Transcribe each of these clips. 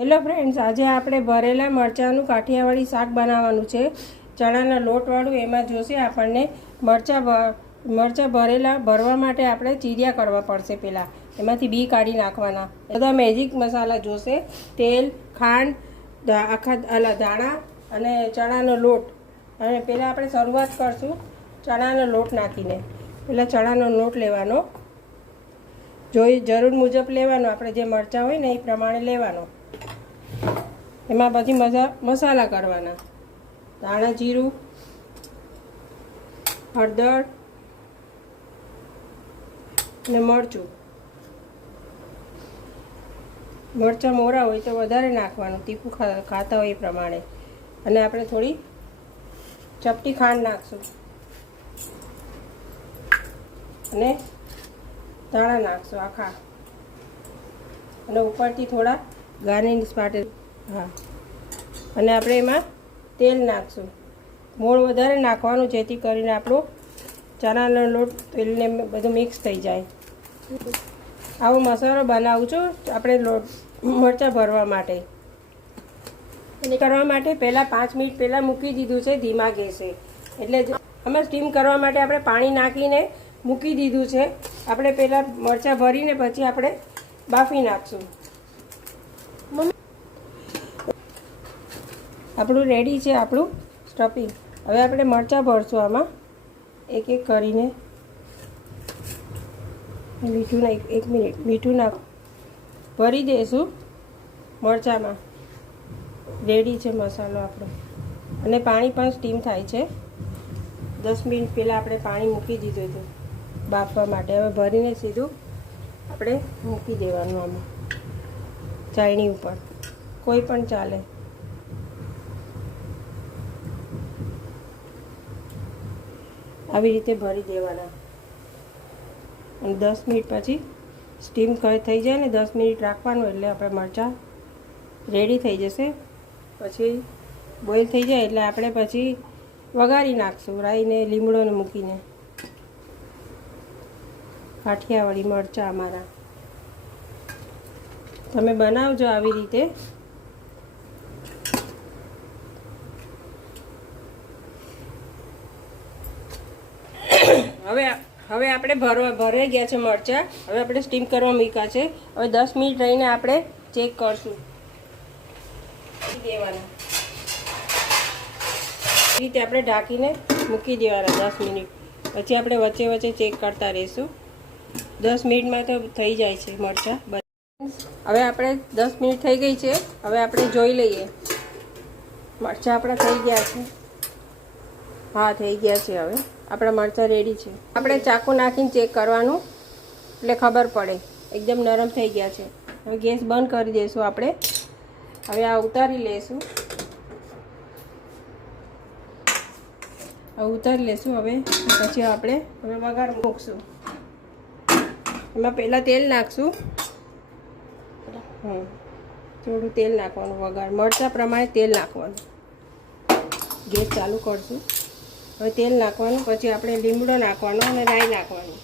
Hello friends, આજે આપણે ભરેલા મરચાંનું કાઠિયાવાડી શાક બનાવવાનું છે. ચણાના લોટવાળું. એમાં જોશે આપણને મરચાં ભરવા માટે આપણે ચીરિયા કરવા પડશે. પહેલાં એમાંથી બી કાઢી નાખવાના. બધા મેજિક મસાલા જોશે: તેલ, ખાંડ, આખા ધાણા અને ચણાનો લોટ. અને પહેલાં આપણે શરૂઆત કરશું ચણાનો લોટ નાખીને. પહેલાં ચણાનો લોટ લેવાનો, જરૂર મુજબ લેવાનો. આપણે જે મરચાં હોય ને એ પ્રમાણે લેવાનો. એમાં પછી મસાલા કરવાના: ધાણા જીરું, હળદર અને મરચું. મરચાં મોરા હોય તો વધારે નાખવાનું, તીખું ખાતા હોય એ પ્રમાણે. અને આપણે થોડી ચપટી ખાંડ નાખશું અને ધાણા નાખશું આખા. અને ઉપરથી થોડા ગાર્નિશ માટે. હા, અને આપણે એમાં તેલ નાખશું. મોણ વધારે નાખવાનું, જેથી કરીને આપણો ચણાનો લોટ તેલને બધું મિક્સ થઈ જાય. આવો મસાલો બનાવું છું આપણે મરચાં ભરવા માટે. એને કરવા માટે પહેલાં 5 મિનિટ પહેલાં મૂકી દીધું છે ધીમા ગેસે. એટલે આમાં સ્ટીમ કરવા માટે આપણે પાણી નાખીને મૂકી દીધું છે. આપણે પહેલાં મરચાં ભરીને પછી આપણે બાફી નાખશું. આપણું રેડી છે આપણું સ્ટફિંગ. હવે આપણે મરચાં ભરશું આમાં એક એક કરીને. મીઠું નાખ, 1 મિનિટ મીઠું નાખ, ભરી દઈશું મરચાંમાં. રેડી છે મસાલો આપણો. અને પાણી પણ સ્ટીમ થાય છે. 10 મિનિટ પહેલાં આપણે પાણી મૂકી દીધું હતું બાફવા માટે. હવે ભરીને સીધું આપણે મૂકી દેવાનું આમાં ચાળણી ઉપર, કોઈ પણ ચાલે. આવી રીતે ભરી દેવાના. અને 10 મિનિટ પછી સ્ટીમ થઈ જાય ને 10 મિનિટ રાખવાનું, એટલે આપણે મરચાં રેડી થઈ જશે. પછી બોઇલ થઈ જાય એટલે આપણે પછી વઘારી નાખશું રાઈને લીમડોને મૂકીને. કાઠિયાવાડી મરચાં અમારા. તમે બનાવજો આવી રીતે. હવે આપણે ભરાઈ ગયા છે મરચાં. હવે આપણે સ્ટીમ કરવા મૂક્યા છે. હવે 10 મિનિટ રહીને આપણે ચેક કરશું. દેવાના એ રીતે આપણે ઢાંકીને મૂકી દેવાના 10 મિનિટ. પછી આપણે વચ્ચે વચ્ચે ચેક કરતા રહીશું. 10 મિનિટમાં તો થઈ જાય છે મરચાં. હવે આપણે 10 મિનિટ થઈ ગઈ છે. હવે આપણે જોઈ લઈએ. મરચાં આપણા થઈ ગયા છે. હા, થઈ ગયા છે. હવે આપણા મરચાં રેડી છે. આપણે ચાકુ નાખીને ચેક કરવાનું, એટલે ખબર પડે. એકદમ નરમ થઈ ગયા છે. હવે ગેસ બંધ કરી દઈશું આપણે. હવે આ ઉતારી લઈશું. હવે પછી આપણે વઘાર મૂકશું. એમાં પહેલાં તેલ નાખશું. થોડું તેલ નાખવાનું. વઘાર મરચાં પ્રમાણે તેલ નાખવાનું. ગેસ ચાલુ કરશું. હવે તેલ નાખવાનું. પછી આપણે લીમડો નાખવાનો અને રાઈ નાખવાનું.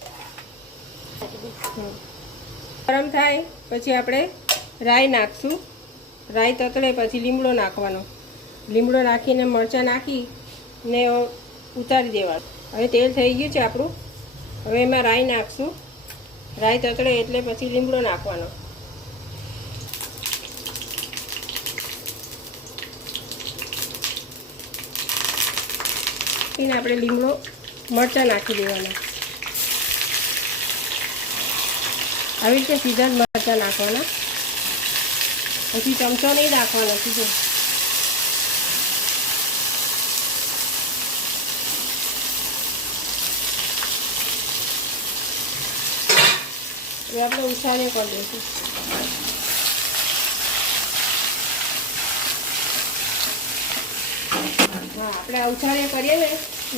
ગરમ થાય પછી આપણે રાઈ નાખશું. રાઈ તતડે પછી લીમડો નાખવાનો. લીમડો નાખીને મરચાં નાખીને ઉતારી દેવાનું. હવે તેલ થઈ ગયું છે આપણું. હવે એમાં રાઈ નાખશું. રાઈ તતડે એટલે પછી લીમડો નાખવાનો. આપણે લીમડો મરચાં નાખી દેવાના. આવી રીતે સીધા જ મરચાં નાખવાના. પછી ચમચો નહીં નાખવાનો, સીધો. એ આપણે ઉછાળે કરી દઈશું. હા, આપણે ઉછાળે કરીએ ને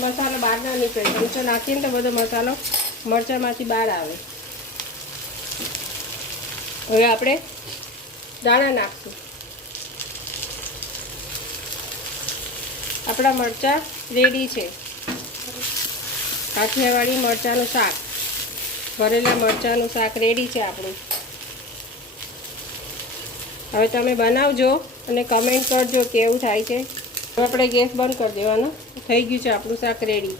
મસાલો બહાર ના નીકળે. ચમચો નાખીએ ને તો બધો મસાલો મરચાંમાંથી બહાર આવે. હવે આપણે દાણા નાખશું. આપણા મરચાં રેડી છે. કાઠિયાવાડી મરચાંનું શાક. ભરેલા મરચાંનું શાક રેડી છે આપણું. હવે તમે બનાવજો અને કમેન્ટ કરજો કેવું થાય છે. હવે આપણે ગેસ બંધ કરી દેવાનો. થઈ ગયું છે આપણું શાક રેડી.